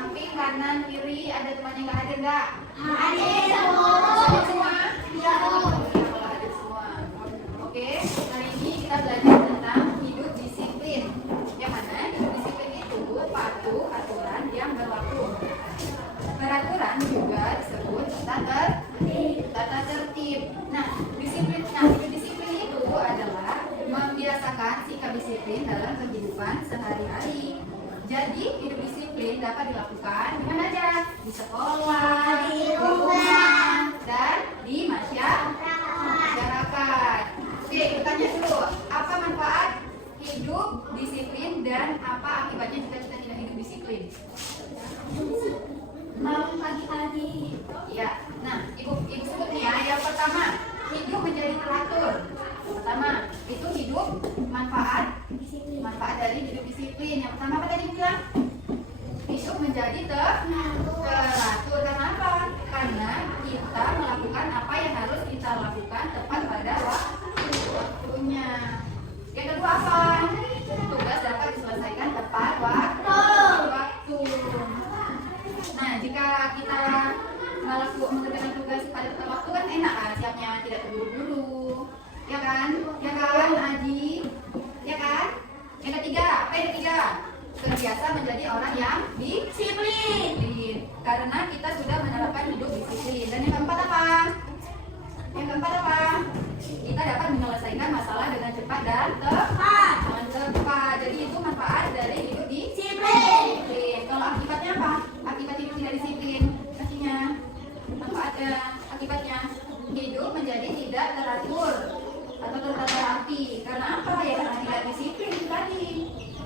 samping, kanan, kiri. Ada temannya nggak hadir nggak? Hadir. Hadir semua? Iya. Hadir semua. Oke, hari ini kita belajar tentang hidup disiplin. Yang mana hidup disiplin itu patuh aturan yang berlaku. Peraturan juga disebut tata tertib. Nah, hidup disiplin itu adalah membiasakan sikap disiplin dalam kehidupan sehari-hari. Jadi, hidup disiplin dapat dilakukan di mana aja? Di sekolah, Di rumah, dan di masyarakat. Oke, bertanya dulu, apa manfaat hidup disiplin dan apa akibatnya jika kita tidak hidup disiplin? Bangun pagi-pagi. Ya, nah ibu sebut nih ya. Yang pertama, hidup menjadi teratur. Pertama, itu hidup manfaat dari hidup disiplin. Yang pertama apa tadi bilang? Hidup menjadi teratur. Karena apa? Karena kita melakukan apa yang harus kita lakukan tepat pada waktunya. Yang kedua apa? Tugas dapat diselesaikan tepat waktu. Nah, jika kita mengerjakan tugas pada tepat waktu kan enak kan, siapnya tidak terburu-buru, ya kan? Ya kan, Aji? Ya kan? Yang ketiga, apa yang ketiga? Terbiasa menjadi orang yang disiplin. Karena kita sudah menerapkan hidup disiplin. Dan yang keempat apa? Yang keempat apa? Kita dapat menyelesaikan masalah dengan cepat dan tepat. Jadi itu manfaat dari hidup disiplin. Kalau akibatnya apa? Akibat hidup tidak disiplin, pastinya manfaatnya, akibatnya hidup menjadi tidak teratur atau tertata rapi. Karena apa? Ya karena tidak disiplin tadi.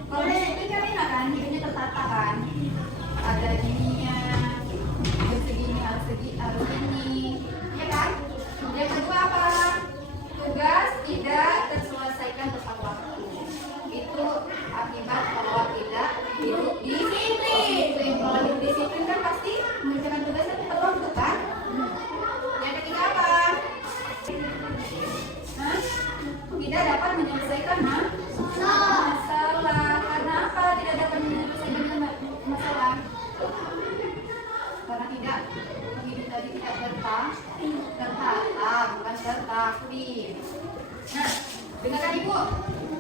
Kalau disiplin kan enak kan, hidupnya tertata kan. Ada ininya, jam segini harus ini, ya kan? Yang kedua apa? Tugas tidak terselesaikan tepat waktu. Itu akibat kalau tidak hidup disiplin. Kalau hidup disiplin kan pasti mengerjakan tugasnya tepat waktu kan? Yang ketiga apa? Tidak dapat menyelesaikan masalah. Karena apa? Tidak dapat menyelesaikan masalah. Karena tidak hidup tadi tidak tertata, bukan tertatib. Nah, dengarkan Ibu,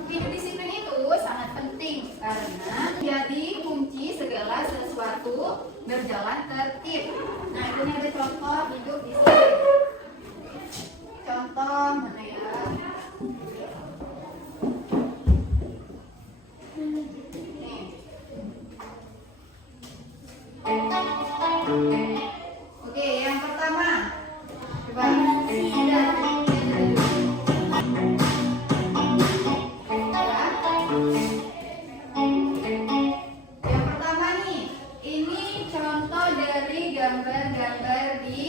hidup disiplin itu sangat penting karena jadi kunci segala sesuatu berjalan tertib. Nah, ini ada contoh hidup disiplin. Contoh mana ya? Oke, yang pertama, coba yang pertama nih, ini contoh dari gambar-gambar di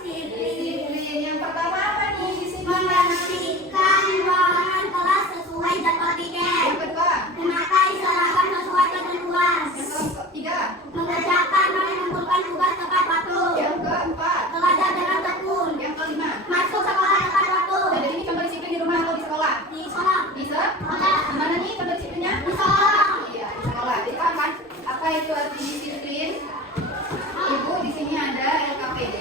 disiplin. Yang pertama apa nih disiplin? Memastikan ruangan kelas sesuai jadwal tiket. Yang kedua, Memakai seragam sesuai ketentuan. yang ketiga, Mengerjakan dan mengumpulkan tugas tepat waktu. yang keempat, Belajar dengan tekun. yang kelima. Masuk sekolah tepat waktu. Jadi ini contoh disiplin di rumah atau di sekolah? Di sekolah. Bisa? Sekolah. Di mana nih contoh disiplinnya? Di sekolah. Iya, di sekolah. Jadi paham kan? Apa itu arti disiplin? Ibu di sini ada LKPD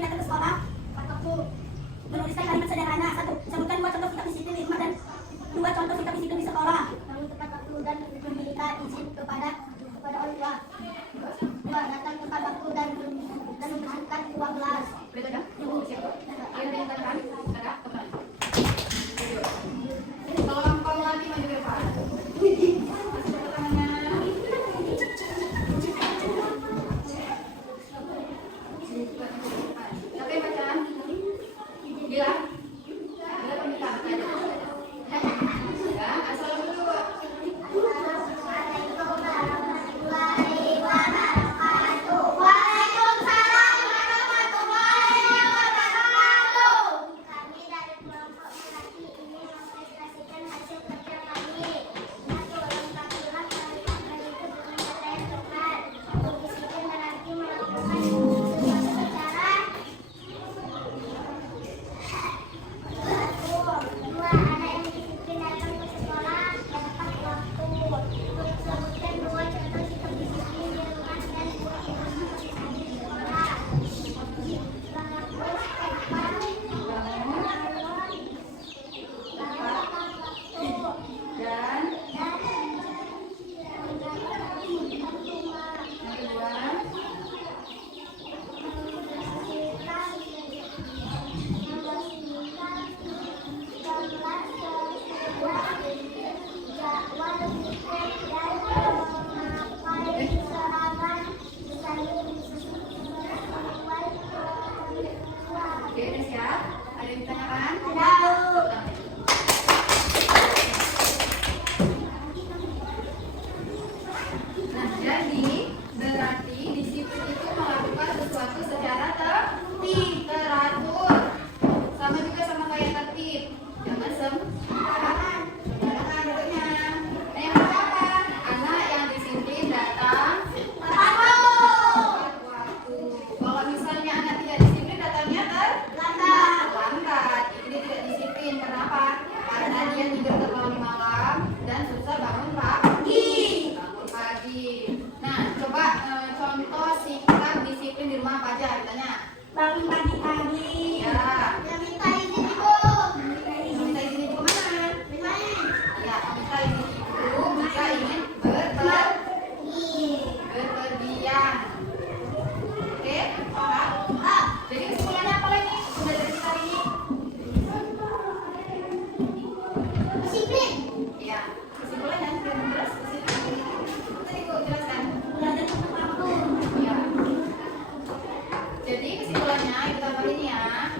disiplin datang ke sekolah. Waktu menuliskan kalimat sederhana. 1. Sebutkan 2 contoh sikap disiplin di rumah dan 2 contoh sikap disiplin di sekolah. Lalu tepat waktu dan memberikan izin kepada orang tua. 2. Datang tepat waktu dan menunjukkan uang kelas. Udah ada? Siap. Ada yang katakan? Ada? Teman. Kalau engkau nanti maju ke depan. Masuk ke tangannya. Siapa yang baca? Bila? Bila permintaan saja. Ya, asal dulu. Kami dari kelompok laki ini mengekspresikan hasil kerja kami. 1. Lengkapilah kalimat berikut dengan kata yang tepat. Disiplin berarti melakukan sesuatu secara 2. Ada yang disiplin datang ke sekolah tepat waktu. Sebutkan 2 contoh sikap disiplin di rumah dan 2 contoh sikap disiplin di sekolah. Dan yang kedua. Oke, udah siap? Ada yang ditanyakan? Nah, jadi berarti disiplin itu melakukan sesuatu secara teratur. Sama juga sama kayak tertib. Jangan sembarangan duduknya. Nah, yang pertama, anak yang disiplin datang tepat waktu. Kalau misalnya anak tidak disiplin datangnya terlambat. Itu dia tidak disiplin. Kenapa? Karena dia tidur terlalu malam dan susah bangun pagi. Nah, coba contoh sikap disiplin di rumah apa aja? Ditanya. Bangun pagi-pagi. Ya. Minta izin ibu. Minta izin ibu kemana? Ya, minta izin ibu jika ingin berpergian. Oke, paham? Jadi kesimpulannya apa lagi? Sudah dari kita hari ini? Disiplin. Ya, kesimpulannya terus disiplin. Tadi ibu jelaskan. Belajar tepat waktu. Ya. Jadi kesimpulannya kita kali ini ya.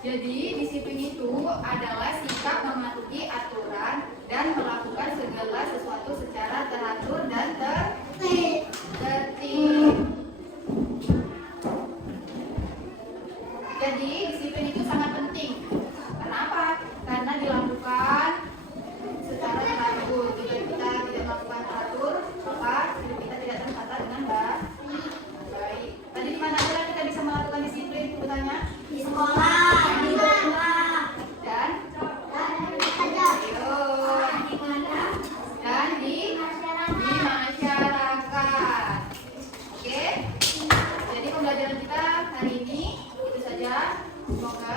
Jadi disiplin itu adalah sikap mematuhi aturan dan melakukan segala sesuatu secara teratur dan tertib. Jadi disiplin itu sangat penting. Kenapa? Karena dilakukan secara teratur. Jika kita tidak melakukan teratur, maka hidup kita tidak tertata dengan baik. Tadi di mana aja kita bisa melakukan disiplin? Bertanya. Di sekolah, di rumah, Dan saja. ayo. Di mana? Dan di masyarakat. Oke? Jadi pembelajaran kita hari ini itu saja. Semoga